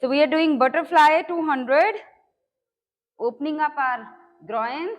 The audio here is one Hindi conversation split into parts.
So we are doing butterfly 200, opening up our groins.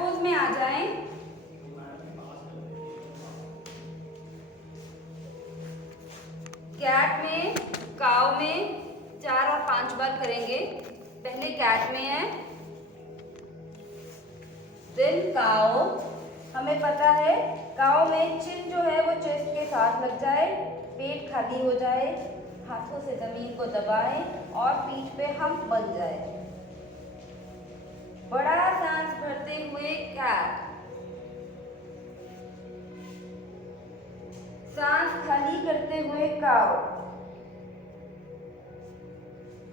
Pose में आ जाएं। कैट में, काव में 4 और 5 बार करेंगे। पहले कैट में है, देन काव। हमें पता है काव में चिन जो है वो चेस्ट के साथ लग जाए, पेट खाली हो जाए, हाथों से जमीन को दबाएं और पीठ पे हम बन जाए। बड़ा सांस भरते हुए कैट, सांस खाली करते हुए काव,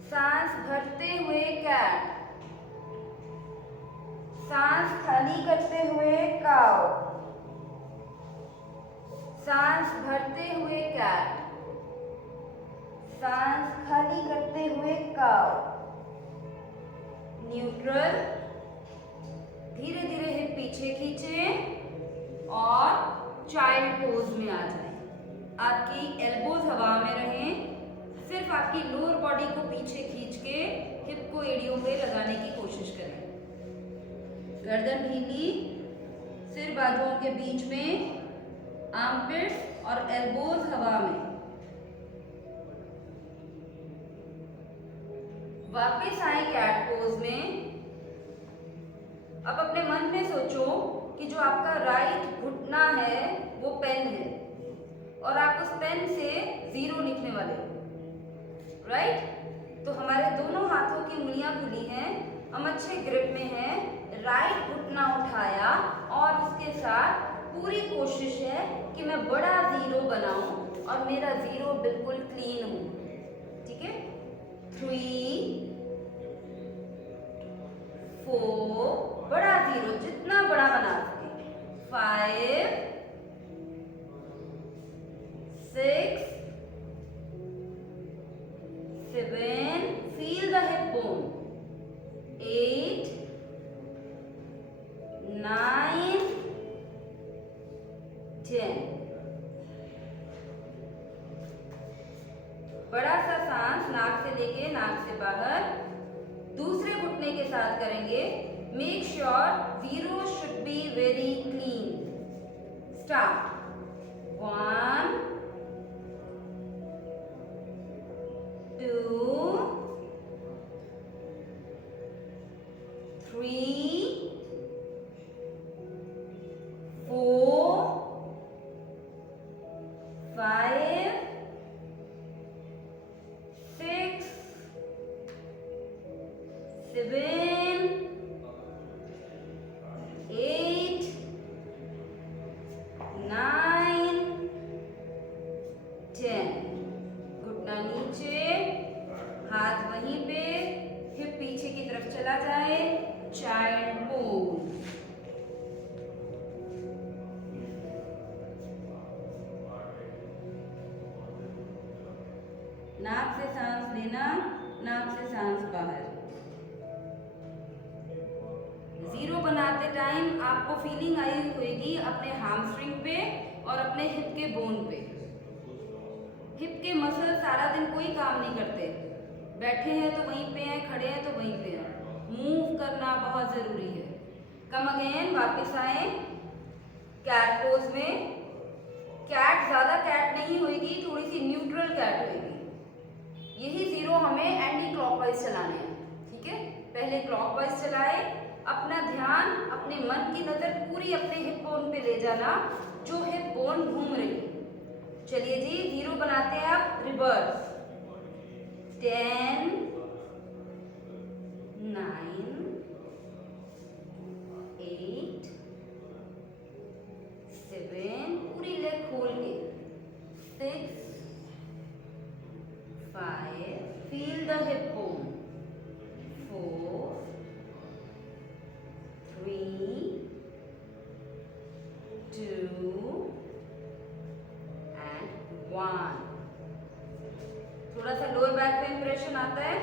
सांस भरते हुए कैट, सांस खाली करते हुए काव, सांस भरते हुए कैट, सांस खाली करते हुए काव। न्यूट्रल। धीरे धीरे हिप पीछे खींचें और चाइल्ड पोज में आ जाएं। आपकी एल्बोज हवा में रहें, सिर्फ आपकी लोअर बॉडी को पीछे खींच के हिप को एड़ियों पे लगाने की कोशिश करें। गर्दन ढीली, सिर बाजुओं के बीच में, आर्मपिट्स और एल्बोज हवा में। वापस आए कैट पोज में। अब अपने मन में सोचो कि जो आपका राइट घुटना है वो पेन है और आप उस पेन से 0 लिखने वाले हो, राइट? तो हमारे दोनों हाथों की उंगलियां खुली हैं, हम अच्छे ग्रिप में हैं, राइट घुटना उठाया और उसके साथ पूरी कोशिश है कि मैं बड़ा 0 बनाऊं और मेरा 0 बिल्कुल क्लीन हो। ठीक है? 3, 4, बड़ा 0, जितना बड़ा बना सके, 5, 6, 7, feel the hip bone, 8, 9, 10। बड़ा सा सांस नाक से लेके नाक से बाहर, दूसरे घुटने के साथ करेंगे। Make sure 0 should be very clean. Start. 1, 2, 3, 4, 5, 6, 7, 8, 9, 10। घुटना नीचे, हाथ वहीं पे, हिप पीछे की तरफ चला जाए। Child pose. नाक से सांस लेना, नाक से सांस बाहर। 0 बनाते टाइम आपको फीलिंग आई होगी अपने हैमस्ट्रिंग पे और अपने हिप के बोन पे। हिप के मसल सारा दिन कोई काम नहीं करते, बैठे हैं तो वहीं पे हैं, खड़े हैं तो वहीं पे हैं। मूव करना बहुत जरूरी है। कम अगेन, वापस आए कैट पोज में। कैट ज्यादा कैट नहीं होगी, थोड़ी सी न्यूट्रल कैट होगी। यही 0 हमें एंटी क्लॉकवाइज चलाने हैं। ठीक है? पहले क्लॉकवाइज चलाए, अपना ध्यान, अपने मन की नजर पूरी अपने हिप बोन पे ले जाना, जो हिप बोन घूम रही है। चलिए जी, 0 बनाते हैं आप रिवर्स। 10, 9, 8, 7, पूरी लेग खोल के, 6, 5, feel the hip bone, 4, 3, 2 and 1। थोड़ा सा लोअर बैक पे इंप्रेशन आता है,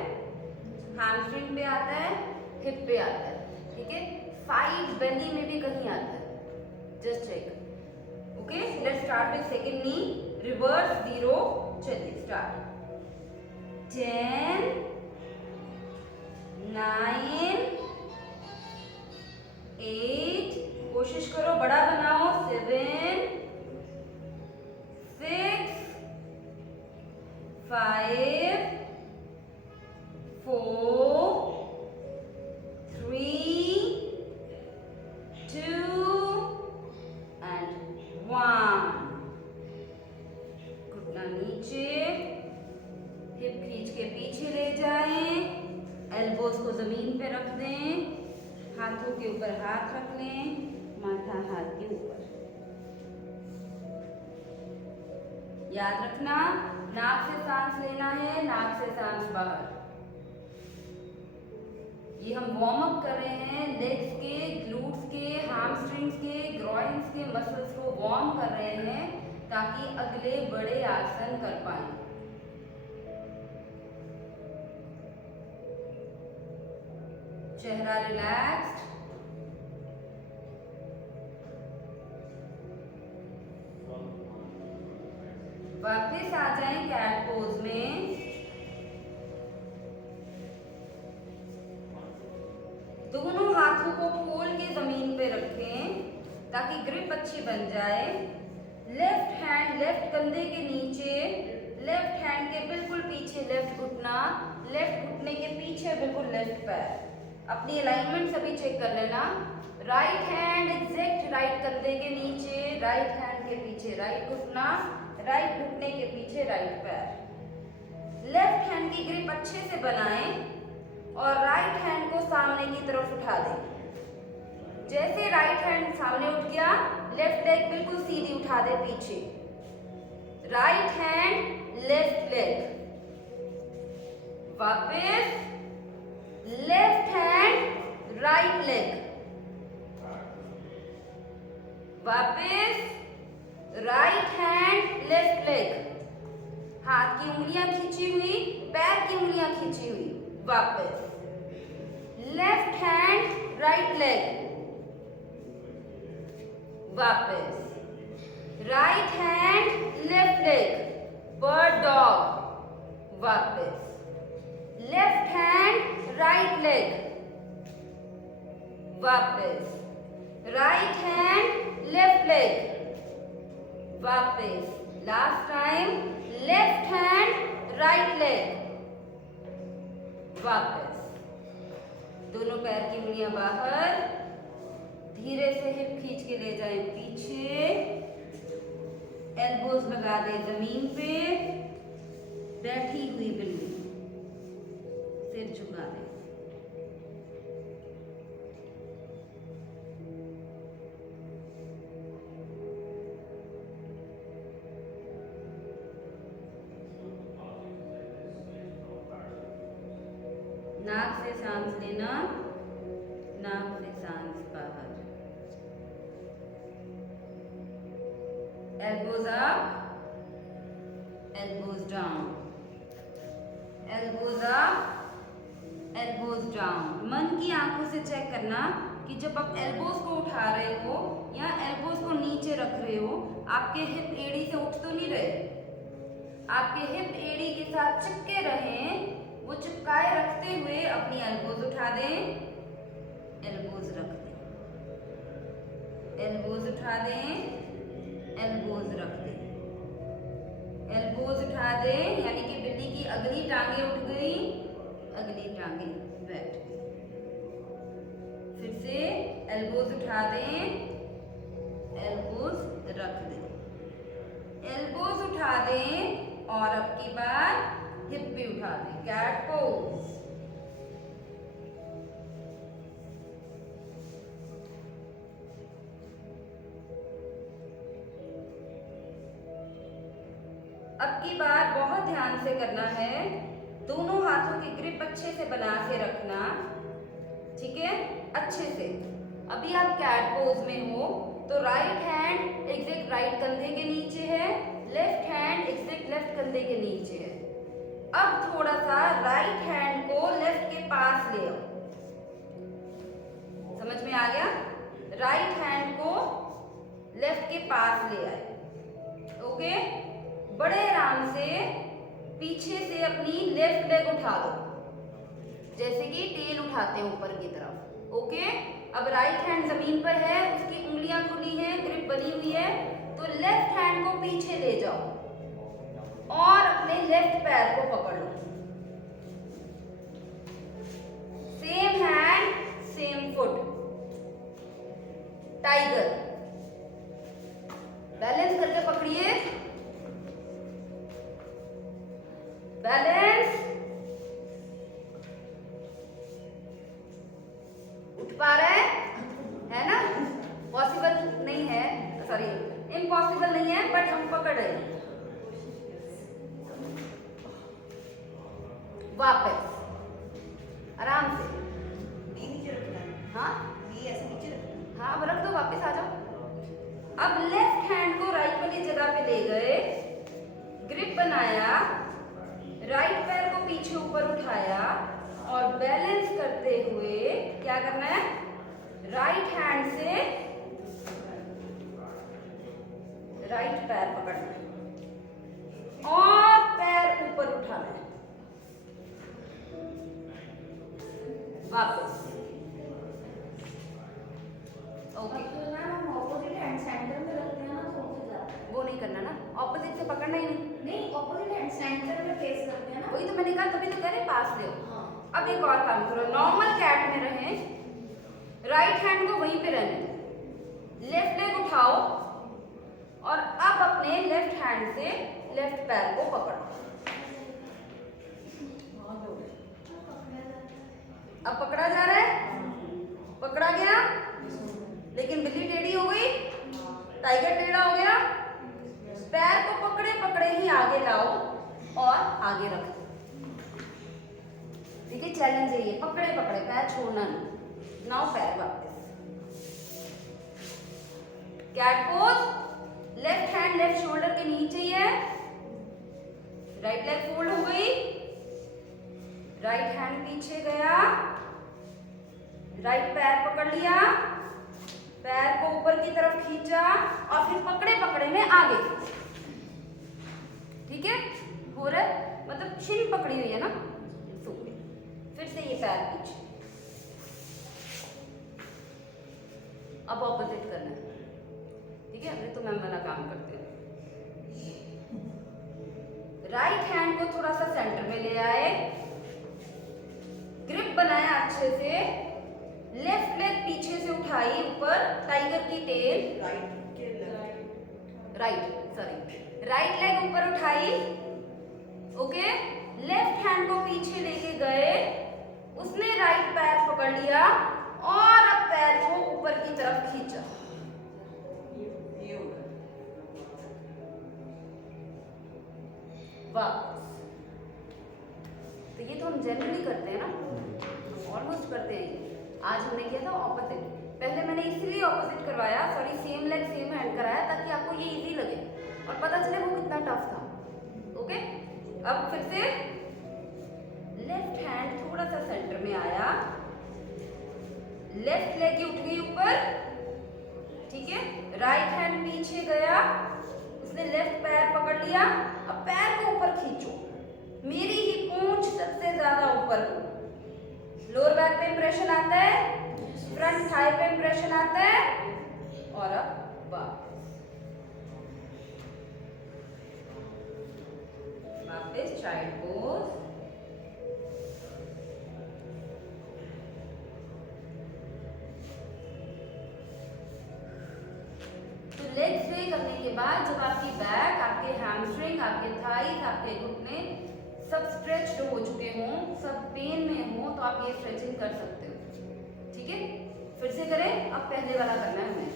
हैमस्ट्रिंग पे आता है, हिप पे आता है। ठीक है? साइड बेली में भी कहीं आता है, just check. Okay, let's start with second knee, reverse 0। चलिए स्टार्ट। 10, 9, 8, कोशिश करो बड़ा बनाओ, 7, 6, 5, 4, 3, 2 and 1. घुटना नीचे, हिप खींच के पीछे ले जाएं, एल्बोज को जमीन पे रख दें, हाथों के ऊपर हाथ रख लें, माथा हाथ के ऊपर। याद रखना, नाक से सांस लेना है, नाक से सांस बाहर। ये हम वार्म अप कर रहे हैं, लेग्स के, ग्लूट्स के, हैमस्ट्रिंग्स के, ग्रॉइन्स के मसल्स को वार्म कर रहे हैं ताकि अगले बड़े आसन कर पाएं। चेहरा रिलैक्स्ड, वापस आ जाएं कैट पोज में। दोनों हाथों को खोल के जमीन पे रखें ताकि ग्रिप अच्छी बन जाए। लेफ्ट हैंड लेफ्ट कंधे के नीचे, लेफ्ट हैंड के बिल्कुल पीछे लेफ्ट घुटना, लेफ्ट घुटने के पीछे बिल्कुल लेफ्ट पैर। अपनी अलाइनमेंट सभी चेक कर लेना। राइट हैंड एग्जैक्ट राइट कंधे के नीचे, राइट हैंड के पीछे राइट घुटना, राइट घुटने के पीछे राइट पैर। लेफ्ट हैंड की ग्रिप अच्छे से बनाएं और राइट हैंड को सामने की तरफ उठा दें। जैसे राइट हैंड सामने उठ गया, लेफ्ट लेग बिल्कुल सीधी उठा दे पीछे। राइट हैंड लेफ्ट लेग, वापस लेफ्ट हैंड राइट लेग, वापस राइट हैंड लेफ्ट लेग। हाथ की उंगलियां खींची हुई, पैर की उंगलियां खींची हुई, वापस लेफ्ट हैंड राइट लेग, वापस right hand left leg, bird dog, वापस लेफ्ट हैंड राइट लेग, वापस राइट हैंड लेफ्ट लेग, वापस last time left hand right leg, वापस दोनों पैर की उंगलियां बाहर, धीरे से हिप खींच के ले जाएं पीछे, एल्बोज लगा दें जमीन पे, बैठी हुई बिल्ली, सिर झुका दें। नाक से सांस लेना, नाक से सांस बाहर। Elbows up, elbows down, elbows up, elbows down. मन की आंखों से चेक करना कि जब आप एल्बोज को उठा रहे हो या एल्बोज को नीचे रख रहे हो, आपके हिप एड़ी से उठ तो नहीं रहे। आपके हिप एड़ी के साथ चिपके रहें, वो चिपकाए रखते हुए अपनी एल्बोज उठा दें, एल्बोज रख दें, एल्बोज उठा दें, एल्बोज रख दें, एल्बोज उठा दें, यानी कि बिल्ली की अगली टांगे उठ गई, अगली टांगे बैठ गई। फिर से एल्बोज उठा दें, एल्बोज रख दें, एल्बोज उठा दें और अब की बार हिप भी उठा दें, कैट पोज। अब की बार बहुत ध्यान से करना है, दोनों हाथों की ग्रिप अच्छे से बना के रखना, ठीक है, अच्छे से। अभी आप कैट पोज में हो तो राइट हैंड एग्जैक्ट राइट कंधे के नीचे है, लेफ्ट हैंड एग्जैक्ट लेफ्ट कंधे के नीचे है। अब थोड़ा सा राइट हैंड को लेफ्ट के पास ले आओ, समझ में आ गया? राइट हैंड को लेफ्ट के पास ले आए, ओके। बड़े आराम से पीछे से अपनी लेफ्ट लेग उठा दो, जैसे कि टेल उठाते हैं ऊपर की तरफ, ओके। अब राइट हैंड जमीन पर है, उसकी उंगलियां खुली हैं, ग्रिप बनी हुई है, तो लेफ्ट हैंड को पीछे ले जाओ और अपने लेफ्ट पैर को पकड़ लो। Same hand same foot, tiger. Balance करके पकड़िए, बैलेंस। उठ पा रहे है ना? पॉसिबल नहीं है, सॉरी इम्पॉसिबल नहीं है, बट हम पकड़ रहे हैं। वापस आराम से, नीचे रखना है। हाँ ऐसे नीचे रखना है। हाँ, अब रख दो, वापस आ जाओ। अब लेफ्ट हैंड को राइट वाली जगह पे ले गए, ग्रिप बनाया, राइट पैर को पीछे ऊपर उठाया और बैलेंस करते हुए क्या करना है? राइट हैंड से राइट पैर पकड़ना है और पैर ऊपर उठाना है। वापस। ओके, हम ऑपोजिट हैंड सेंटर में रखते हैं ना, तो हो जाता है। वो नहीं करना ना, ऑपोजिट से पकड़ना ही नहीं। नहीं, ऑपोजिट हैंड सेंटर में फेस करते हैं ना। वही तो मैंने कहा, तभी तो कह रहे पास ले। हाँ। अब एक और काम करो, नॉर्मल कैट में रहें, राइट हैंड को वहीं पे रहने दो, लेफ्ट लेग उठाओ और अब अपने लेफ्ट हैंड से लेफ्ट पैर को पकड़ो। अब पकड़ा जा रहा है, पकड़ा गया, लेकिन बिल्ली टेढ़ी हो गई, टाइगर टेढ़ा हो गया। पैर को पकड़े पकड़े ही आगे लाओ और आगे रख दो। ठीक है, चैलेंज है ये, पकड़े पकड़े, पैर छोड़ना नहीं। नाउ पैर वापस, cat pose. Left hand left shoulder के नीचे ही है, राइट लेग फोल्ड हो गई, राइट हैंड पीछे गया, राइट पैर पकड़ लिया, पैर को ऊपर की तरफ खींचा और फिर पकड़े पकड़े में आगे। ठीक है, हो रहा है, मतलब शिन पकड़ी हुई है ना, फिर से ये पैर पीछे। अब ऑपोजिट करना है। ठीक है, अभी तो मैम वाला काम करते हैं। राइट हैंड को थोड़ा सा सेंटर में ले आए, ग्रिप बनाया अच्छे से, लेफ्ट लेग पीछे से उठाई ऊपर, टाइगर की टेल, राइट लेग ऊपर उठाई। ओके, लेफ्ट हैंड को पीछे लेके गए, उसने राइट पैर पकड़ लिया और अब पैर को ऊपर की तरफ खींचा। वापस। तो ये तो हम जनरली करते हैं ना, ऑलमोस्ट करते हैं। आज हमने किया था ऑपोजिट। पहले मैंने इसीलिए ऑपोजिट करवाया, sorry same leg same hand कराया, ताकि आपको ये इजी लगे और पता चले वो कितना टफ था। ओके, अब फिर से लेफ्ट हैंड थोड़ा सा सेंटर में आया, लेफ्ट लेग उठ गई ऊपर। ठीक है, राइट हैंड पीछे गया, उसने लेफ्ट पैर पकड़ लिया। अब पैर को ऊपर खींचो, मेरी ही पूंछ सबसे ज्यादा ऊपर हो। लोअर बैक पे इंप्रेशन आता है, फ्रंट थाई पे इंप्रेशन आता है और अब वापस चाइल्ड पोज। तो लेग स्वे करने के बाद जब आपकी बैक, आपके हैमस्ट्रिंग, आपके थाइस, आपके घुटने सब स्ट्रेच्ड हो चुके हों, सब पेन में हो, तो आप ये स्ट्रेचिंग कर सकते हो। ठीक है, फिर से करें। अब पहले वाला करना है हमें।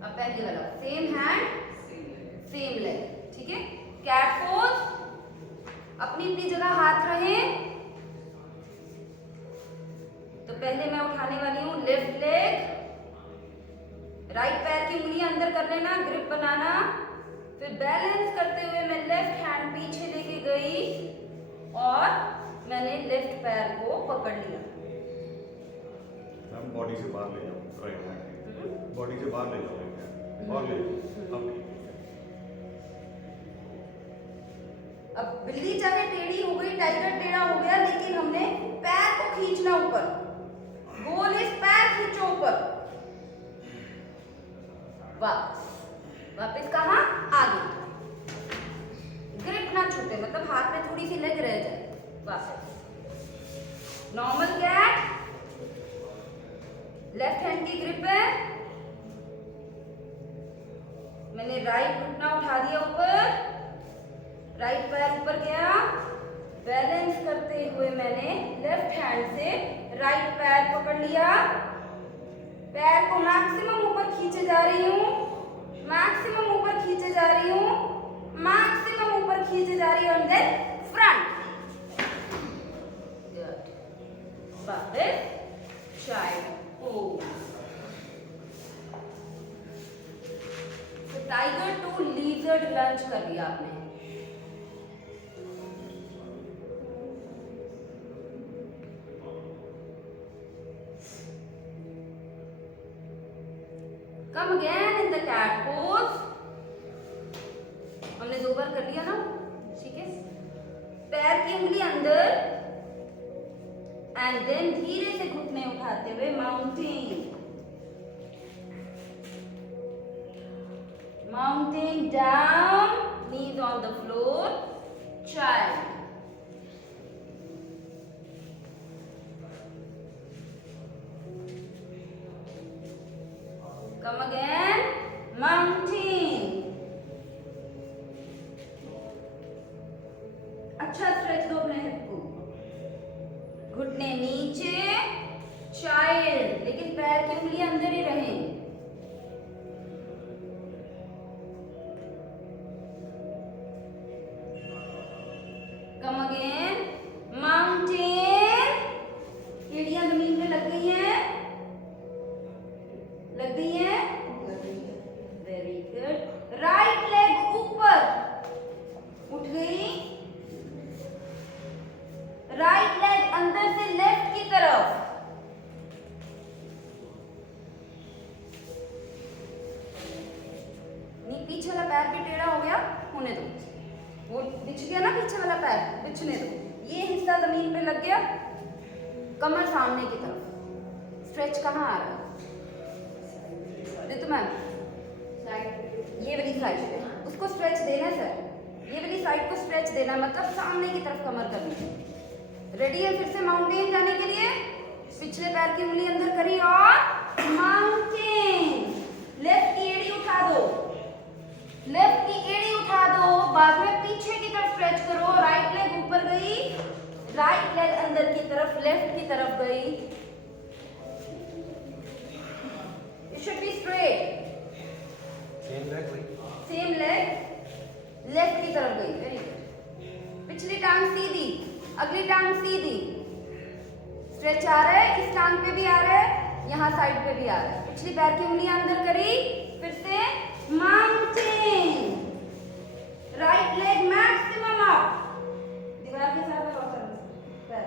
अब पहले वाला सेम हैंड सेम लेग। ठीक है, कैट पोज, अपनी अपनी जगह हाथ रहे। तो पहले मैं उठाने वाली हूँ लेफ्ट लेग, राइट पैर की उंगलियां अंदर कर लेना, ग्रिप बनाना, फिर बैलेंस करते हुए मैं लेफ्ट हैंड पीछे लेके गई और मैंने लेफ्ट पैर को पकड़ लिया। मैम बॉडी से बाहर ले जाओ, राइट हैंड बॉडी से बाहर ले जाओ और ले जाओ। अब बिल्ली चाहे टेढ़ी हो गई, टाइगर टेढ़ा हो गया, लेकिन हमने पैर को खींचना ऊपर। गोल इस पैर खींचो ऊपर, वापस कहाँ, आगे। ग्रिप ना छूटे, मतलब हाथ में थोड़ी सी लेग रह जाए, वापस। नॉर्मल कैट, लेफ्ट हैंड की ग्रिप है, मैंने राइट घुटना उठा दिया ऊपर, राइट पैर ऊपर गया, बैलेंस करते हुए मैंने लेफ्ट हैंड से राइट पैर पकड़ लिया, पैर को मैक्सिमम ऊपर खींचे जा रही हूँ, मैक्सिमम ऊपर खींचे जा रही हूँ, मैक्सिमम ऊपर खींचे जा रही हूँ, एंड देन फ्रंट। गुड, वापस child pose. Tiger to lizard lunge कर लिया आपने। Come again in the cat pose. हमने 2 बार कर लिया ना, ठीक है। पैर की उंगली अंदर, एंड देन धीरे से घुटने उठाते हुए mounting, mounting down, knees on the floor, child. Come again, mounting. अच्छा स्ट्रेच दो अपने हिप को, घुटने नीचे, चाइल्ड, लेकिन पैर की उंगली अंदर ही रहे। Come again, mountain. एड़ियां जमीन पे लग गई हैं, लग गई है, वेरी गुड। राइट लेग ऊपर उठ गई, राइट लेग अंदर से लेफ्ट की तरफ, पीछे वाला पैर भी टेढ़ा हो गया, होने दो, वो बिछ गया ना पीछे वाला पैर, बिछने दो, ये हिस्सा जमीन पे लग गया, कमर सामने की तरफ, स्ट्रेच कहाँ आ रहा है, तो मैम ये वाली साइड पे उसको स्ट्रेच देना है सर, ये वाली साइड को स्ट्रेच देना, मतलब सामने की तरफ कमर करनी है। रेडी है फिर से माउंटेन जाने के लिए, पिछले पैर की उंगली अंदर करी और माउंटेन, लेफ्ट की एड़ी उठा दो, लेफ्ट की एड़ी उठा दो, बाद में पीछे की तरफ स्ट्रेच करो, राइट लेग ऊपर गई, राइट लेग अंदर की तरफ, लेफ्ट की तरफ गई, should be straight, same leg, left की तरफ गई, वेरी गुड। पिछली टांग सीधी, अगली टांग सीधी, स्ट्रेच आ रहा है, इस टांग पे भी आ रहा है, यहाँ साइड पे भी आ रहा है, पिछली पैर की उंगलियां अंदर करी, फिर से mountain, right leg maximum up, दीवार के साथ पैर,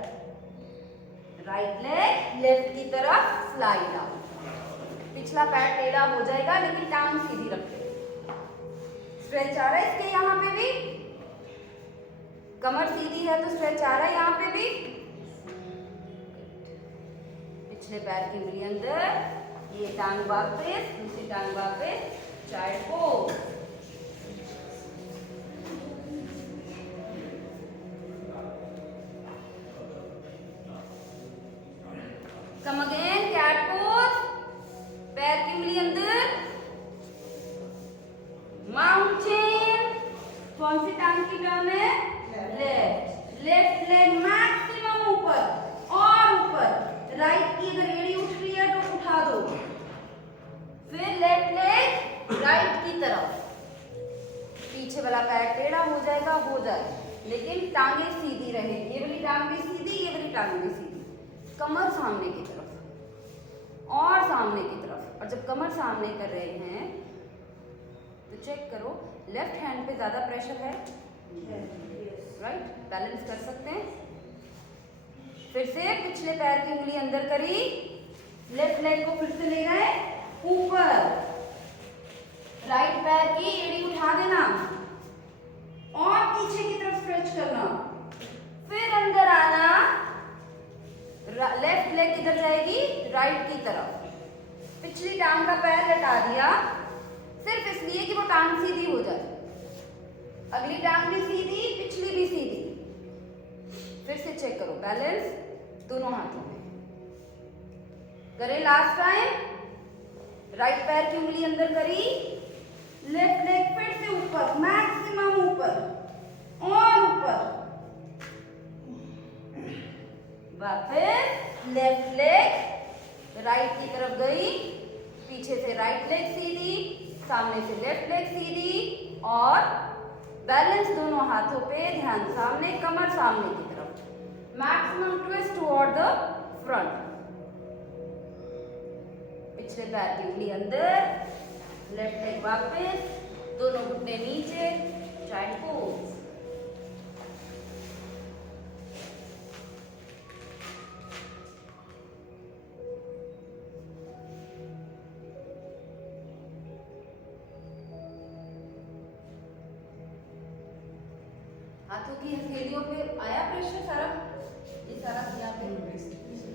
राइट लेग लेफ्ट की तरफ स्लाइड आउट, पिछला पैर टेढ़ा हो जाएगा लेकिन टांग सीधी रखते, स्ट्रेच आ रहा है इसके यहाँ पे भी, कमर सीधी है तो स्ट्रेच आ रहा है यहाँ पे भी, पिछले पैर की उंगली अंदर, ये टांग वापस, दूसरी टांग वापस, child pose. Come again, cat pose, पैर की उंगली अंदर, माउंटेन, कौन सी टांग की टर्न है, लेफ्ट, लेफ्ट लेग मैक्सिमम ऊपर और ऊपर, राइट की अगर एड़ी उठ रही है तो उठा दो, फिर लेफ्ट लेग राइट की तरफ, पीछे वाला पैर टेढ़ा हो जाएगा, हो जाए, लेकिन टांगे सीधी रहे, ये वाली टांग भी सीधी, ये वाली टांग भी सीधी, कमर सामने की तरफ और सामने की तरफ, और जब कमर सामने कर रहे हैं तो चेक करो लेफ्ट हैंड पे ज्यादा प्रेशर है, राइट, बैलेंस कर सकते हैं। फिर से पिछले पैर की उंगली अंदर करी, लेफ्ट लेग को फिर से ले गए ऊपर, राइट पैर की एड़ी उठा देना और पीछे की तरफ स्ट्रेच करना, फिर अंदर आना, लेफ्ट लेग किधर जाएगी, टांग सीधी हो जाए, अगली टांग भी सीधी, पिछली भी सीधी। फिर से चेक करो, बैलेंस दोनों हाथों में करें। लास्ट टाइम राइट पैर की उंगली अंदर करी, लेफ्ट लेग फिर से ऊपर, मैक्सिमम ऊपर और ऊपर, वापस लेफ्ट लेग राइट की तरफ गई, पीछे से राइट लेग सीधी, सामने से लेफ्ट लेग सीधी और बैलेंस दोनों हाथों पे, ध्यान सामने, कमर सामने की तरफ, maximum twist toward the front. पिछले पैर की उंगली अंदर, लेफ्ट लेग वापस, दोनों घुटने नीचे, चाइल्ड पोज। हाथों की हथेलियों पे आया प्रेशर सारा, ये सारा यहाँ पे,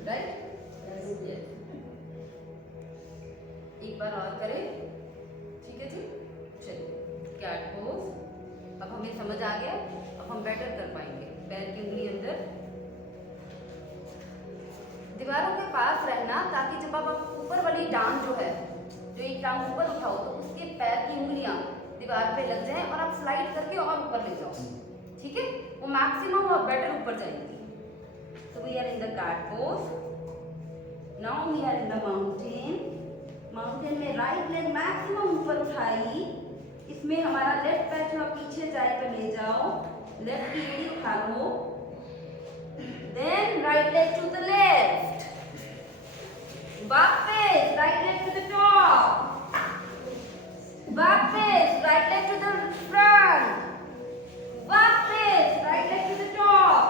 राइट? एक बार और करें, ठीक है जी? चलिए, कैट पोज। अब हमें समझ आ गया, अब हम बेटर कर पाएंगे। पैर की उंगली अंदर, दीवारों के पास रहना, ताकि जब आप ऊपर वाली टांग जो है, जो एक टांग ऊपर उठाओ तो उसके पैर की उंगलियां दीवार पे लग जाएं और आप स्लाइड करके और ऊपर ले जाओ, ठीक है? वो मैक्सिमम और बेटर ऊपर जाएंगी। तो we are in the cat pose, now we are in the mountain. Mountain में राइट लेग मैक्सिमम ऊपर उठाई, इसमें हमारा लेफ्ट पैर थोड़ा पीछे जाएगा, ले जाओ, लेफ्ट की एड़ी उठा लो, then right leg to the left, वापस right leg to the top, वापस right leg to the front, वापस right leg to the top,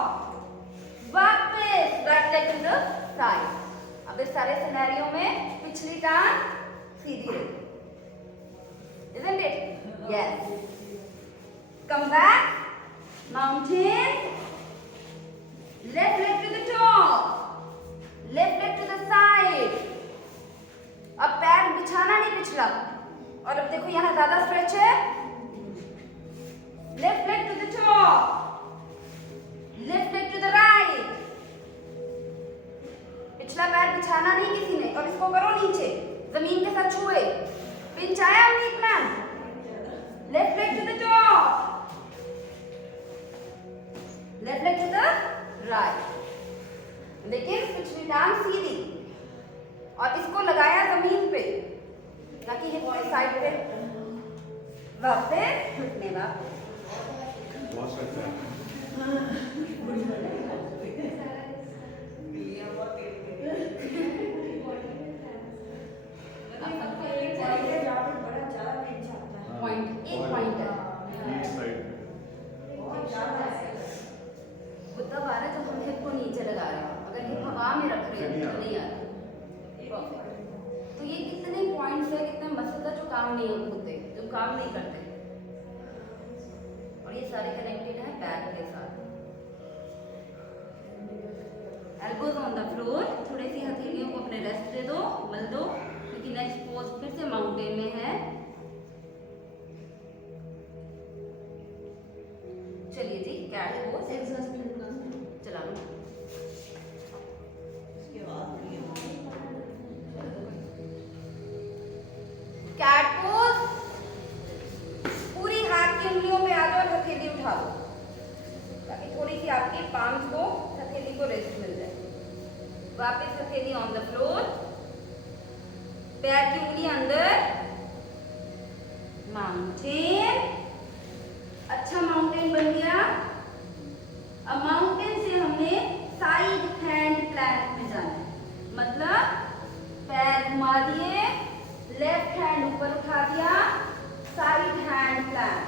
वापस right leg to the side. अब इस सारे सिनेरियो में पिछली टांग सीधी रही, isn't it? Yes. Come back, mountain, left leg to the top, left leg to the side. अब पैर बिछाना नहीं पिछला, और अब देखो यहाँ ज्यादा स्ट्रेच है, left leg to the top, left leg to the right, पिछला पैर बिछाना नहीं किसी ने, और इसको करो नीचे, जमीन के साथ छुए, पिंच आया Amneet ma'am, left leg to the top, left leg to the right, लेकिन पिछली टांग सीधी, और इसको लगाया जमीन पे, ना कि हिप के साइड पे, वापस घुटने वापस। बहुत अच्छा है। पॉइंट, एक पॉइंट है, ये साइड वो तब आ रहा है जब हम हिप को नीचे लगा रहे हो, अगर हिप हवा में रख रहे हैं तो नहीं आ रहा। परफेक्ट। तो ये कितने पॉइंट्स है, कितने मसल है जो काम नहीं होते, जो काम नहीं करते, और ये सारे कनेक्टेड हैं बैक के साथ। एल्बोज ऑन द फ्लोर, थोड़ी सी हथेलियों को अपने रेस्ट दे दो, मल दो, क्योंकि नेक्स्ट पोज फिर से माउंटेन में है। चलिए जी, कैट पोज चला लो। कैट पोज, पूरी हाथ की उंगलियों में आ जाओ, हथेली उठा लो, ताकि थोड़ी सी आपकी पाम्स को, हथेली को रेस्ट मिल जाए। वापस हथेली ऑन द फ्लोर, पैर की उंगली अंदर, माउंटेन, अच्छा माउंटेन बन गया। अब माउंटेन से हमने साइड हैंड प्लैंक में जाना है, मतलब पैर घुमा दिए, लेफ्ट हैंड ऊपर उठा दिया, साइड हैंड प्लैंक,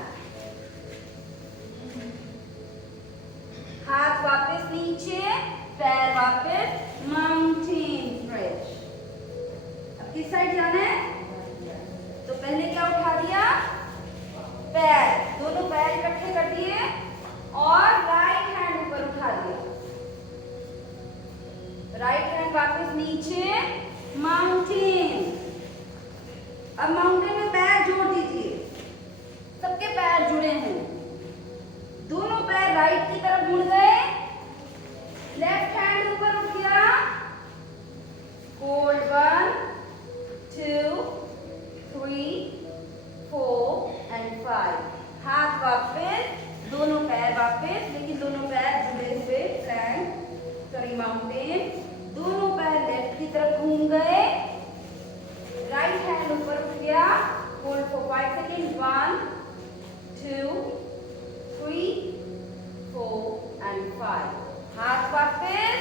हाथ वापस नीचे, पैर वापस, माउंटेन स्ट्रेच। अब किस साइड जाना है? तो पहले क्या उठा दिया? पैर, दोनों पैर इकट्ठे कर दिए और राइट हैंड ऊपर उठा दिया, राइट हैंड वापस नीचे, माउंटेन। अब माउंटेन में पैर जोड़ दीजिए, 5. हाथ वापस, दोनों पैर वापस, लेकिन दोनों पैर जुड़े हुए, प्लैंक, सॉरी माउंटेन. दोनों पैर लेफ्ट की तरफ घूम गए. राइट हैंड ऊपर उठ गया. Hold for 5 second. 1 2 3 4 and 5. हाथ वापस,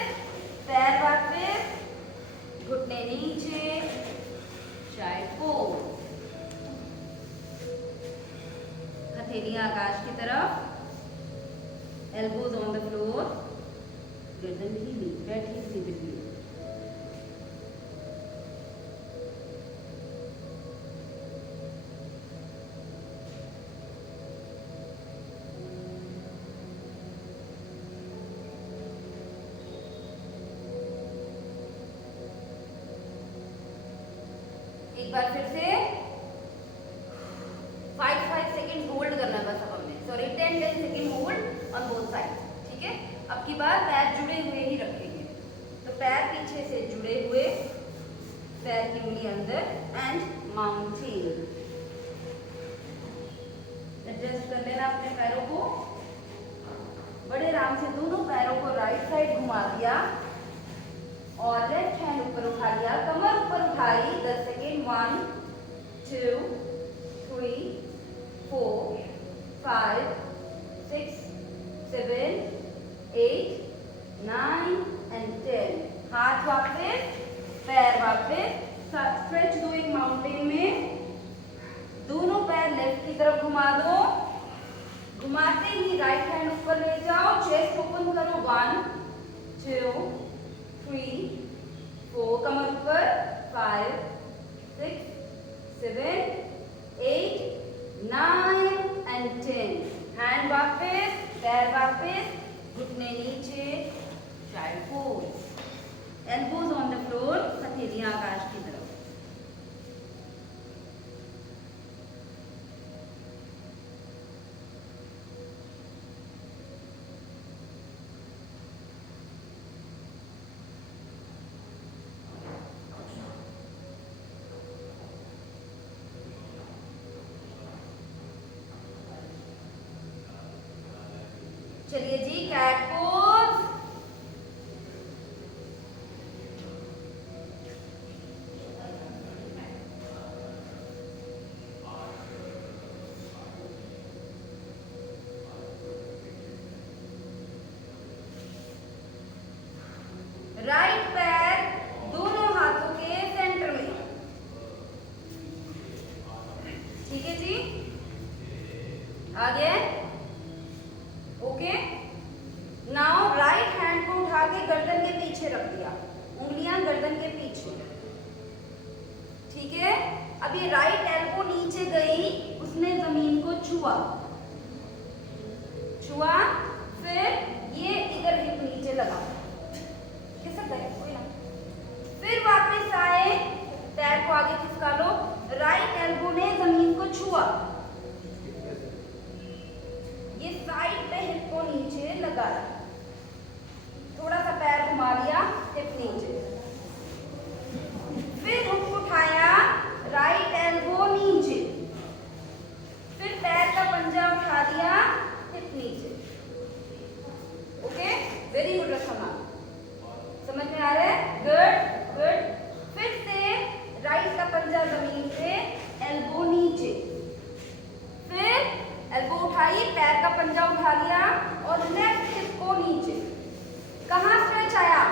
पैर वापस, घुटने नीचे, चाइल्ड पोज. हथेलियां आकाश की तरफ, एल्बोज ऑन द फ्लोर, गर्दन ढीली, बैठी सीधी. एक बार फिर से 5 सेकेंड होल्ड करना है बस अब हमने. Sorry 10 second hold on both side. ठीक है. अब की बार पैर जुड़े हुए ही रखेंगे. तो पैर पीछे से जुड़े हुए, पैर की उंगली अंदर, एंड माउंटेन. एडजस्ट कर लेना अपने पैरों को. बड़े आराम से दोनों पैरों को राइट साइड घुमा दिया और लेफ्ट हैंड ऊपर उठा लिया. कमर ऊपर उठाई. 10 सेकेंड. 1 2 3 4 5 6 7 8 9 and 10. हाथ वापस, पैर वापस. स्ट्रेच दो एक माउंटेन में. दोनों पैर लेफ्ट की तरफ घुमा दो. घुमाते ही राइट हैंड ऊपर ले जाओ. चेस्ट ओपन करो. 1 2 3 4. कमर ऊपर. 5 6 7 8 9 and 10. हैंड वापस, पैर वापस, घुटने नीचे, child pose. Elbows on the floor, हथेलियां आकाश की तरफ. चलिए जी, कैट पोज. राइट पैर दोनों हाथों के सेंटर में. ठीक है जी. आगे. ओके. नाउ राइट हैंड को उठा के गर्दन के पीछे रख दिया. उंगलियां गर्दन के पीछे. ठीक है. अब ये राइट एल्बो नीचे गई, उसने जमीन को छुआ. फिर ये इधर हिप नीचे लगा. कोई ना. फिर वापस आए, पैर को आगे खिसका लो. राइट एल्बो ने जमीन को छुआ. ये साइड पे हिप को नीचे लगाया. थोड़ा सा पैर घुमा लिया, हिप नीचे. फिर हुक उठाया, राइट एल्बो नीचे. फिर पैर का पंजा उठा दिया, हिप नीचे. ओके. वेरी गुड रखना. समझ में आ रहा है? Good good. फिर से राइट का पंजा जमीन पे, एल्बो नीचे. फिर एल्बो उठाई, पैर का पंजा उठा लिया और लेफ्ट हिप को नीचे. कहाँ स्ट्रेच आया?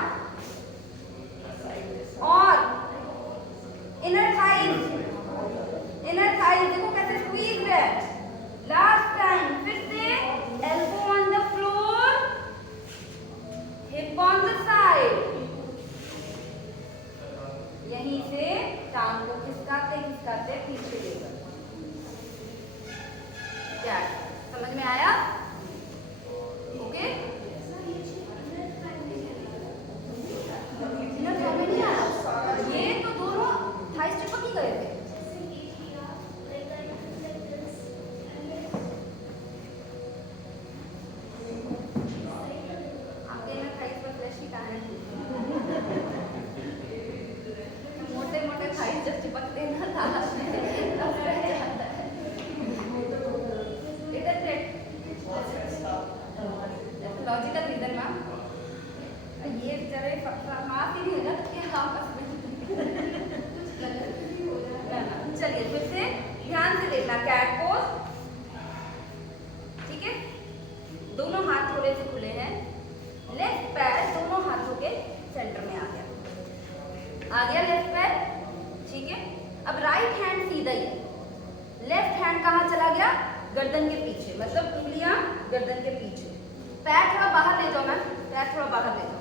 और इनर थाइज. इनर थाइज देखो कैसे स्क्वीज है. Last time. फिर से elbow on the floor, hip on the side. यहीं से टांग को खिसकाते खिसकाते पीछे लेकर. क्या समझ में आया? ओके. ये तो दोनों थाइस चिपक ही गए थे. आपके ना थाइस पर फ्लैश की कहानी. मोटे मोटे थाइस जब चिपकते हैं ना, लास्ट में रह जाता है. गर्दन के पीछे, मतलब उंगलियां गर्दन के पीछे। पैर थोड़ा बाहर ले जाओ मैम, पैर थोड़ा बाहर ले जाओ।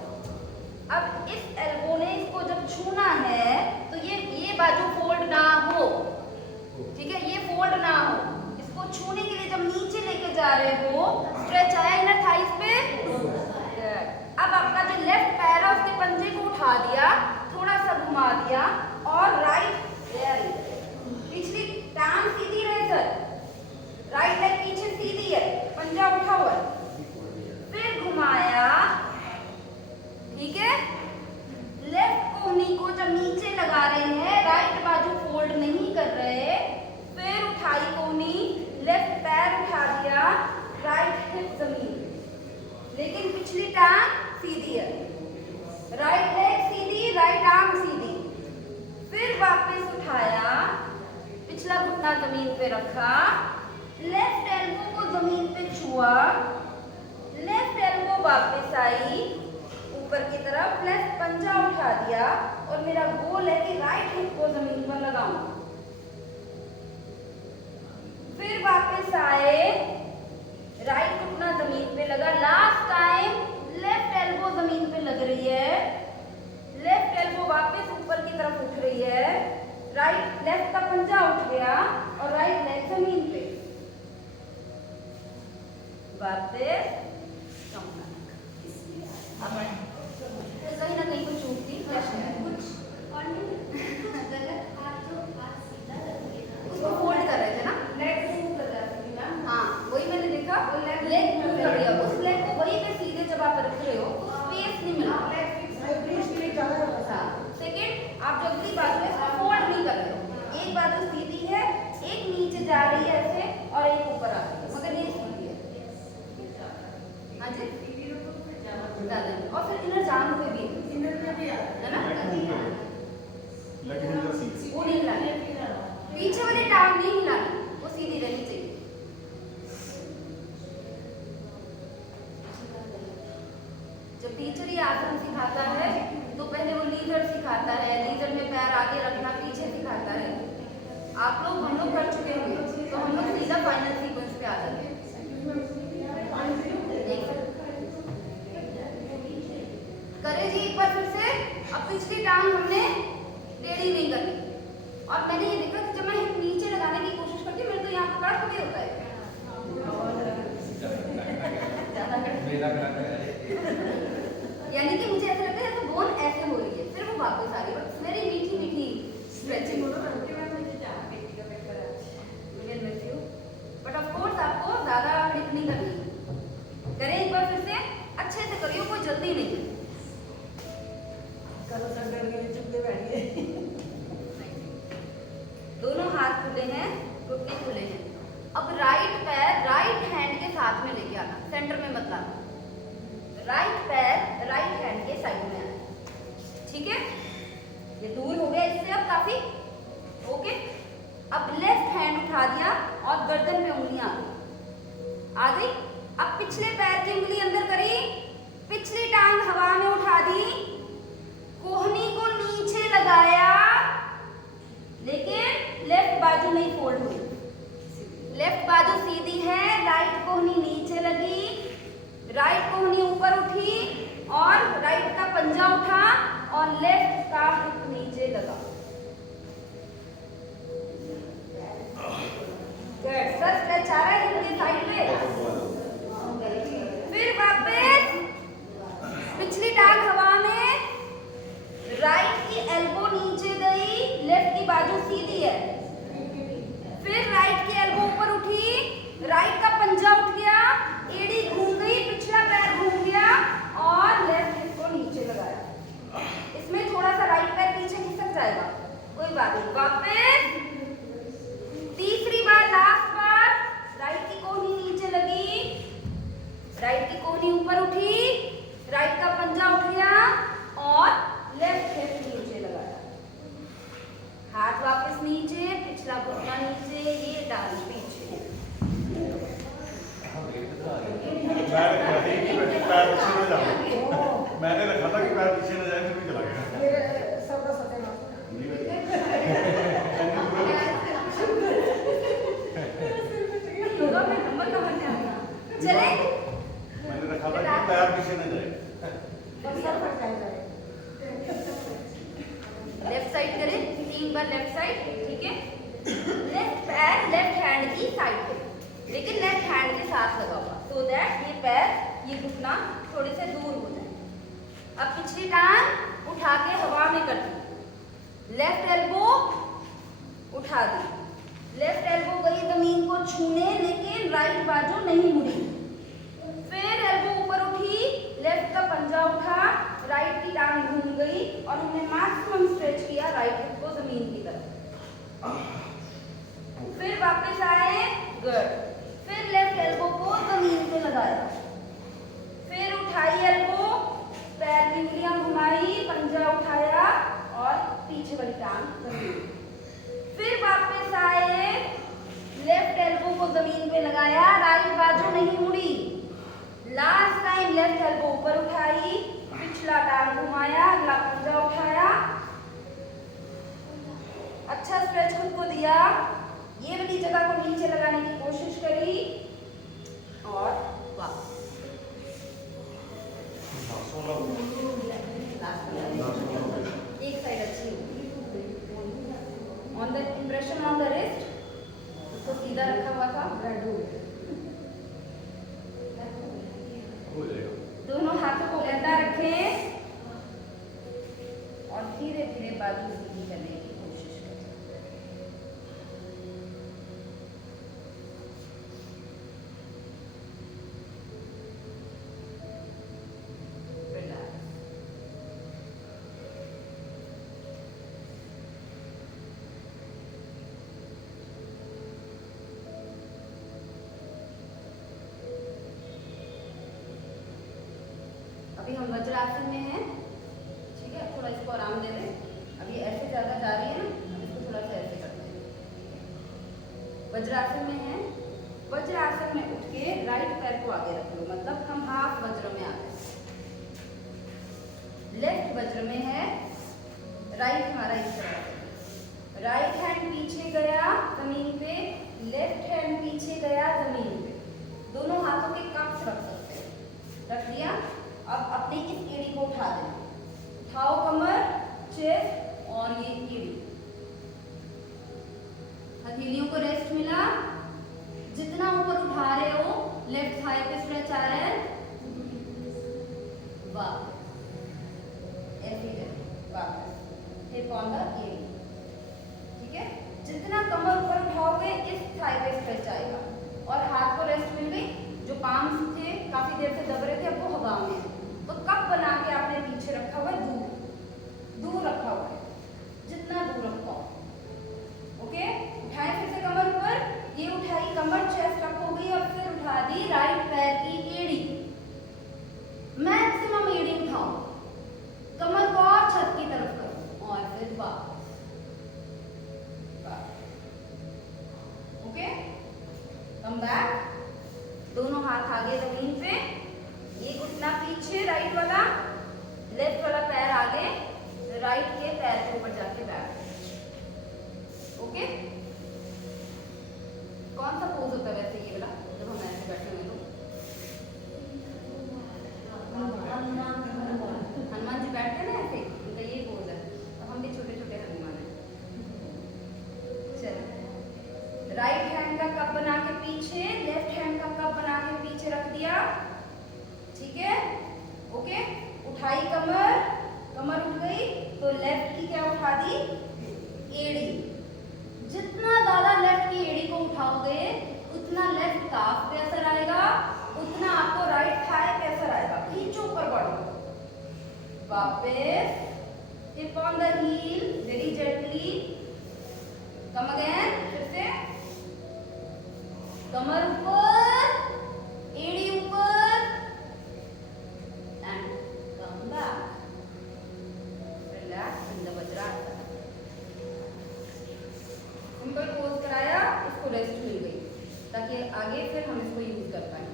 अब इस एल्बो ने इसको जब छूना है तो ये बाजू फोल्ड ना हो, ठीक है, ये फोल्ड ना हो। इसको छूने के लिए जब नीचे लेके जा रहे हो, स्ट्रेच आया इनर थाइस पे। अब आपका जो लेफ्ट पैर है उसके पंजे को उठा दिया, थोड़ा सा घुमा दिया और राइट पिछली टांग सीधी रहे सर, राइट लेग पीछे सीधी है, पंजा उठा हुआ है, फिर घुमाया, ठीक है। लेफ्ट कोहनी को जब नीचे लगा रहे हैं, राइट बाजू फोल्ड नहीं कर रहे, फिर उठाई कोहनी, लेफ्ट पैर उठा दिया, राइट हिप जमीन, लेकिन पिछली टांग सीधी है, राइट लेग सीधी, राइट आर्म सीधी, फिर वापस उठाया, पिछला घुटना जमीन पे रखा, लेफ्ट एल्बो को जमीन पे छुआ, लेफ्ट एल्बो वापस आई ऊपर की तरफ, लेफ्ट पंजा उठा दिया और मेरा गोल है कि राइट हिप को जमीन पर लगाऊं। फिर वापस आए, राइट घुटना जमीन पे लगा, लास्ट टाइम लेफ्ट एल्बो जमीन पे लग रही है, लेफ्ट एल्बो वापस ऊपर की तरफ उठ रही है, राइट लेफ्ट का पंजा उठ गया और राइट लेग जमीन पे, वापस कहीं ना कहीं कुछ चूकती कुछ उसको फोल्ड कर रहे थे ना, हाँ वही मैंने देखा, लेग मूव कर दिया, उस लेग को वहीं पे सीधे जब आप रख रहे हो तो स्पेस नहीं मिला। सेकंड, आप जो अगली बाजू है इसको फोल्ड नहीं कर रहे हो, एक बाजू सीधी है, एक नीचे जा रही है ऐसे और एक ऊपर आ रही है, मगर ये सीधी है। हाँ जी, और फिर इनर जान पे भी है ना, वो नहीं हिलानी, पीछे वाली टांग नहीं हिलानी, वो सीधी रहनी चाहिए। जब टीचर ये आसन सिखाता है तो पहले वो लीजर सिखाता है, लीजर में पैर आगे रखना, पीछे सिखाता है। आप लोग हम लोग कर चुके होंगे तो हम लोग सीधा फाइनल सीक्वेंस पे आ जाते हैं। करे जी एक बार फिर से। अब पिछली टांग हमने टेढ़ी नहीं करनी, और मैंने ये देखा कि जब मैं हिप नीचे लगाने की कोशिश करती हूँ मेरे तो यहाँ पर कड़क भी होता है, यानी कि मुझे ऐसा लगता है तो बोन ऐसे हो रही है, फिर वो वापस आ रही है, बट मेरी मीठी मीठी स्ट्रेचिंग। बट ऑफ कोर्स आपको ज्यादा हिप नहीं करनी, करें एक बार फिर से, अच्छे से करिए, कोई जल्दी नहीं है। दोनों हाथ खुले हैं, घुटने खुले हैं। अब राइट पैर राइट हैंड के साथ में लेके आना, सेंटर में मत लाना, राइट पैर राइट हैंड के साइड में आना, ठीक है। ये दूर हो गया इससे अब काफी, ओके। अब लेफ्ट हैंड उठा दिया और गर्दन पे उंगलियां आ गई। अब पिछले पैर की उंगली अंदर करी, पिछली टांग हवा में उठा दी, कोहनी को नीचे लगाया, लेकिन लेफ्ट बाजू नहीं फोल्ड हुई, लेफ्ट बाजू सीधी है, राइट कोहनी नीचे लगी, राइट कोहनी ऊपर उठी और राइट का पंजा उठा और लेफ्ट का हिप नीचे लगा। गुड सर, स्ट्रेच आ रहा है हिप साइड पे। फिर वापस पिछली टांग हवा में, राइट की एल्बो नीचे गई, लेफ्ट की बाजू सीधी है, फिर राइट की एल्बो ऊपर उठी, राइट का पंजा उठ गया, एड़ी घूम गई, पिछला पैर घूम गया और लेफ्ट हिप को नीचे लगाया। इसमें थोड़ा सा राइट पैर पीछे खिसक जाएगा, कोई बात नहीं। वापस तीसरी बार, लास्ट बार, राइट की कोहनी नीचे लगी, राइट की कोहनी ऊपर उठी, राइट का पंजा उठ गया और लेफ्ट हिप नीचे लगाया, हाथ वापस नीचे, पिछला घुटना नीचे, ये डाल पीछे। चले मैंने रखा था कि पैर पीछे न जाए। लेफ्ट साइड करें 3 बार लेफ्ट साइड, ठीक है। लेफ्ट पैर लेफ्ट हैंड की साइड पे, लेकिन लेफ्ट हैंड के साथ लगा हुआ, सो दैट ये पैर ये घुटना थोड़े से दूर हो जाए। अब पिछली टांग उठा के हवा में कर दी, लेफ्ट एल्बो उठा दी, लेफ्ट एल्बो गई जमीन को छूने, लेकिन राइट बाजू नहीं मुड़ी। फिर एल्बो ऊपर उठी, लेफ्ट का पंजा उठा, राइट की टांग घूम गई और हमने मैक्सिमम स्ट्रेच किया राइट हिप को जमीन की तरफ। फिर वापस आए, गुड। फिर लेफ्ट एल्बो को जमीन पे लगाया, फिर उठाई एल्बो, पैर की उंगलियां घुमाई, पंजा उठाया और पीछे वाली टांग जमीन। फिर वापस आए, लेफ्ट एल्बो को जमीन पे लगाया, राइट बाजू नहीं मुड़ी। लास्ट टाइम लेफ्ट एल्बो ऊपर उठाई, पिछला टांग घुमाया, अगला पंजा उठाया, अच्छा स्ट्रेच खुद को दिया, ये वाली जगह को नीचे लगाने की कोशिश करी और वापस। एक साइड अच्छी होगी। On the impression on the wrist, उसको सीधा रखा हुआ था, हो जाएगा। दोनों हाथों को गद्दा रखें और धीरे धीरे बाजू सीधी करने की कोशिश करें। रिलैक्स। अभी हम वज्रासन में हैं, ठीक है। थोड़ा इसको आराम दे दें, अभी ऐसे ज़्यादा जा रही है ना, अब इसको थोड़ा सा ऐसे करते हैं। वज्रासन में हैं, वज्रासन में उठ के राइट पैर को आगे रख लो, मतलब हम हाफ वज्र में आ गए। लेफ्ट वज्र में है, राइट हमारा इस तरह, राइट हैंड पीछे गया जमीन पे, लेफ्ट हैंड पीछे गया जमीन पे, दोनों हाथों के कप्स रख सकते हैं, रख दिया। अब अपनी इस एड़ी को उठा देना, उठाओ कमर, चेस्ट और ये एड़ी, हथेलियों को रेस्ट मिला। जितना ऊपर उठा रहे हो, लेफ्ट थाई पे स्ट्रेच आ रहा है, वापस ऐसे करें, वापस हिप ऑन द एड़ी, ठीक है। जितना कमर ऊपर उठाओगे, इस थाई पे स्ट्रेच आएगा और हाथ को रेस्ट मिल गई। जो पाम्स थे काफी देर से दब रहे थे, अब वो हवा में है, तो कप बना के आपने पीछे रखा हुआ है, दूर दूर रखा हुआ है, जितना दूर रखा हो, ओके। उठाए फिर से कमर ऊपर, ये उठाई कमर, चेस्ट अप हो गई, और फिर उठा दी राइट पैर की एड़ी, मैक्सिमम एड़ी उठाओ, कमर को और छत की तरफ करो और फिर वापस, ओके। कम बैक, दोनों हाथ आगे जमीन पे, ये घुटना पीछे राइट वाला, लेफ्ट वाला पैर आगे, राइट के पैर के ऊपर जाके बैठ, ओके। कौन सा पोज होता है वैसे ये वाला, जब हम ऐसे बैठे हुए तो? हनुमान जी बैठते हैं ना ऐसे, उनका ये पोज है, तो हम भी छोटे छोटे हनुमान हैं। चलो, राइट हैंड का कप बना के पीछे, लेफ्ट हैंड का कप बना के पीछे रख दिया, ठीक है, ओके। उठाई कमर, कमर उठ गई तो लेफ्ट की क्या उठा दी, एड़ी। जितना ज्यादा लेफ्ट की एड़ी को उठाओगे, उतना लेफ्ट काफ पे असर आएगा, उतना आपको राइट थाई पे असर आएगा। खींचो ऊपर बॉडी, वापस hip on the heel, very gently, come again, फिर से कमर ऊपर, एड़ी ऊपर, and come back, relax in the vajrasana. Simple pose कराया, इसको रेस्ट मिल गई, ताकि आगे फिर हम इसको यूज कर पाए।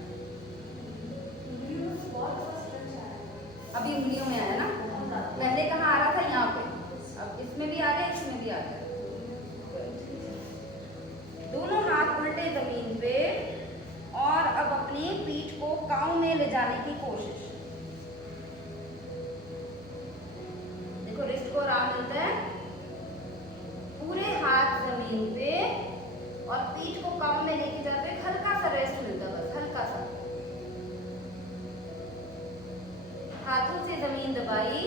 अभी उंगलियों में आया ना, पहले कहाँ आ रहा था, यहाँ पे, अब इसमें भी आ गया, इसमें भी आ गया। दोनों हाथ उल्टे जमीन पे और अब अपनी पीठ ले जाने की कोशिश। देखो रिस्ट को आराम मिलता है, पूरे हाथ जमीन पे और पीठ को कम में लेके जाते हैं, हल्का सा रेस्ट मिलता है, बस हल्का सा। हाथों से जमीन दबाई।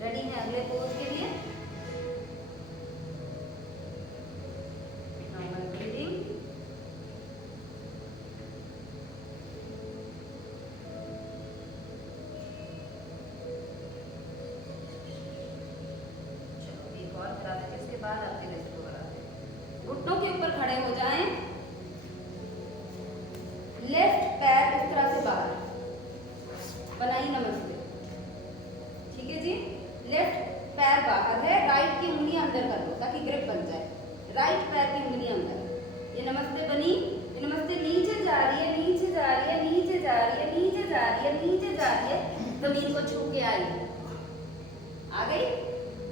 रेडी है अगले पोज के लिए। Normal breathing. चलो एक और करा देते, इसके बाद आपके रेस्ट को कराते हैं। घुटनों के ऊपर खड़े हो जाएं, लेफ्ट पैर इस तरह से बाहर बनाइए, नमस्ते। ठीक है जी, लेफ्ट पैर बाहर है, राइट की उंगली अंदर कर दो ताकि ग्रिप बन जाए। राइट पैर की उंगली अंदर, ये नमस्ते बनी। ये नमस्ते नीचे जा रही है, नीचे जा रही है, नीचे जा रही है, नीचे जा रही है, नीचे जा रही है, जमीन को छू के आई, आ गई।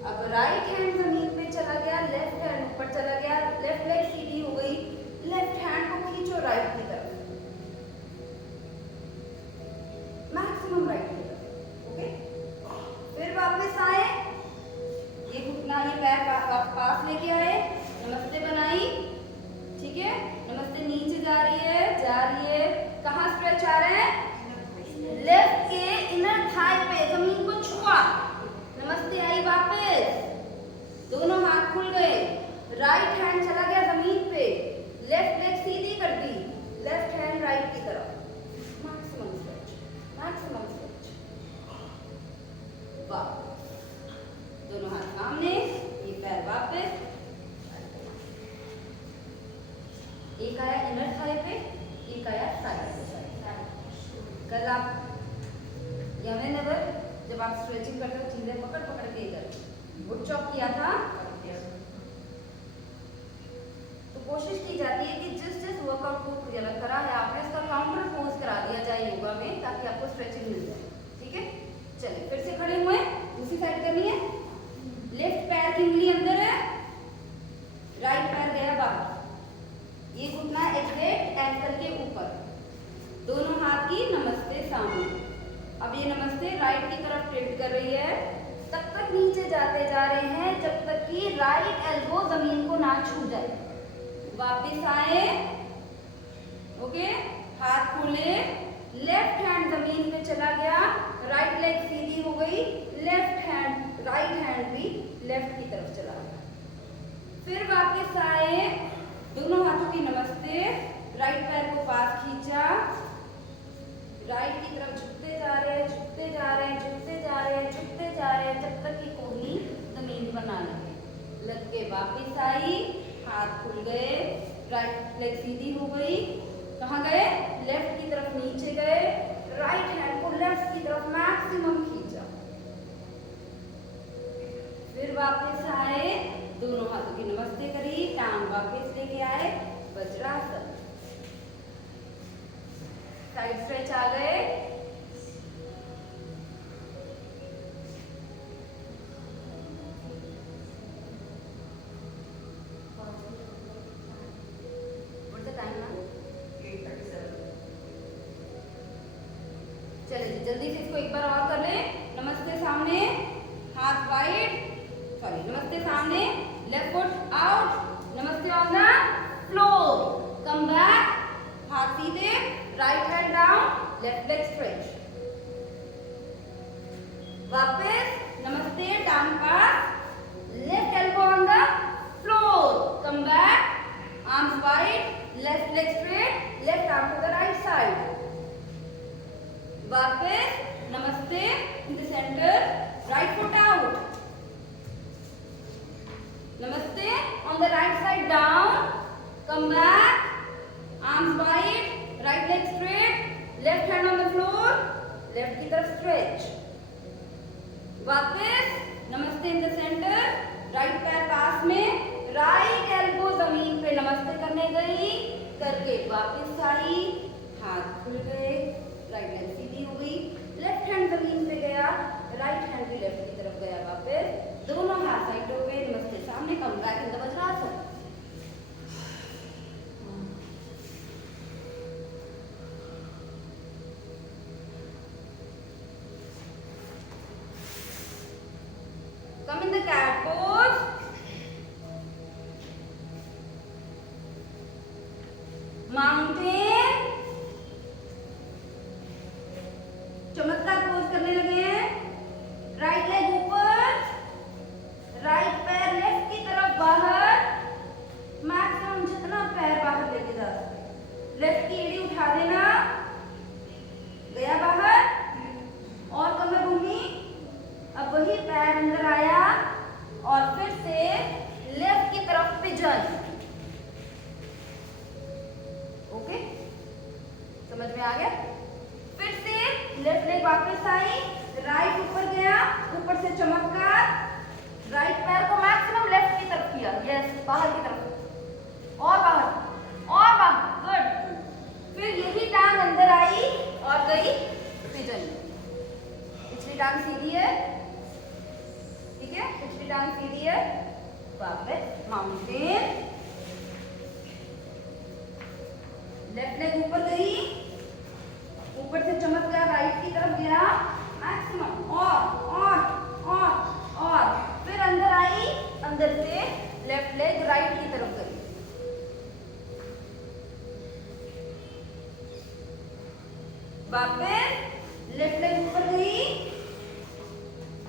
अब राइट हैंड जमीन पे चला गया, लेफ्ट हैंड ऊपर चला गया, लेफ्ट लेग सीधी हो गई, लेफ्ट हैंड को खींचो राइट की तरफ, मैक्सिमम राइट की तरफ। ओके, फिर वापस आए, ये घुटना ये पैर पास लेके आए, नमस्ते बनाई। ठीक है, नमस्ते नीचे जा रही है, कहाँ स्ट्रेच आ रहे हैं, लेफ्ट के इनर थाई पे जमीन को छुआ, नमस्ते आई वापस, दोनों हाथ खुल गए, राइट हैंड चला गया जमीन पे, लेफ्ट लेग सीधी कर दी, लेफ्ट हैंड राइट की तरफ, मैक्सिमम स्ट्रेच, मैक्सिमम स्ट्रेच। वापस दोनों हाथ सामने, ये पैर वापस, एक आया इनर थाई पे, एक आया साइड पे। कल आप यमेनेवर जब आप स्ट्रेचिंग करते हो चीजें पकड़ पकड़ के इधर वुड चॉप किया था, तो कोशिश की जाती है कि जिस जिस वर्कआउट को करा है आपने उसका काउंटर पोज करा दिया जाए योगा में, ताकि आपको स्ट्रेचिंग मिल जाए। ठीक है, चलिए फिर से खड़े हुए, दूसरी साइड करनी है। लेफ्ट पैर की उंगली अंदर है, राइट पैर गया बाहर, ये घुटना एग्जैक्ट एंकल के ऊपर, दोनों हाथ की नमस्ते सामने। अब ये नमस्ते राइट की तरफ टिल्ट कर रही है, तब तक नीचे जाते जा रहे हैं जब तक कि राइट एल्बो जमीन को ना छू जाए। वापस आए, ओके, हाथ खोले, लेफ्ट हैंड जमीन पे चला गया, राइट लेग सीधी हो गई, लेफ्ट हैंड राइट हैंड भी लेफ्ट की तरफ चला गया। फिर वापस आए, दोनों हाथों की नमस्ते, राइट पैर को पास खींचा, राइट की तरफ झुकते जा रहे हैं, झुकते जा रहे हैं, झुकते जा रहे हैं, झुकते जा रहे हैं, जब तक कि कोहनी जमीन पर ना लगे। लग के वापस आई, हाथ खुल गए, राइट लेग सीधी हो गई, कहाँ गए, लेफ्ट की तरफ नीचे गए, राइट हैंड को लेफ्ट की तरफ मैक्सिमम खींचा, फिर वापस आए, दोनों हाथों की नमस्ते करी, टांग वापस लेके आए, वज्रासन, साइड स्ट्रेच आ गए, चलिए जल्दी से इसको एक बार और कर लें। नमस्ते सामने, हाथ वाइड, सॉरी नमस्ते सामने, लेफ्ट फुट आउट, नमस्ते on the floor, come back, हाथ सीधे, right hand down, left leg stretch, वापस नमस्ते, टांग पास, left elbow on the floor, come back, arms wide, left leg straight, left arm to the right side, वापस नमस्ते in the centre, right foot out, नमस्ते on the right side down, come back, arms wide, right leg straight, left hand on the floor, left की तरफ स्ट्रेच, वापस नमस्ते इन द सेंटर, राइट पैर पास में, राइट एल्बो जमीन पे नमस्ते करने गई, करके वापस आई, हाथ खुल गए, राइट हैंड सीधी हो गई, लेफ्ट हैंड जमीन पे गया, राइट हैंड भी लेफ्ट की तरफ गया, वापस दोनों हाथ साइड हो गए, नमस्ते सामने, come back in the vajrasana, continuous. Okay, समझ में आ गया? फिर से लेफ्ट लेग वापस आई, राइट ऊपर गया, ऊपर से चमत्कार, राइट पैर को मैक्सिमम लेफ्ट की तरफ किया, यस, बाहर की तरफ, और बाहर, गुड। फिर यही टांग अंदर आई और गई पिजन। पिछली टांग सीधी है, ठीक है, पिछली टांग सीधी है, वापस माउंटेन, लेफ्ट लेग ऊपर गई, ऊपर से चमत्कार राइट की तरफ गया, मैक्सिमम, और फिर अंदर आई, अंदर से लेफ्ट लेग राइट की तरफ गई, वापस लेफ्ट लेग ऊपर गई,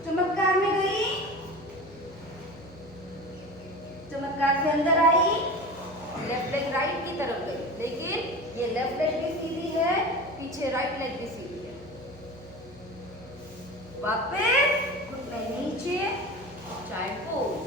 चमत्कार में गई, चमत्कार से अंदर आई, लेफ्ट लेग राइट की तरफ गई, लेकिन ये लेफ्ट लेग भी सीधी है, पीछे राइट लेग भी सीधी है, वापस घुटने नीचे, चाहे पोज,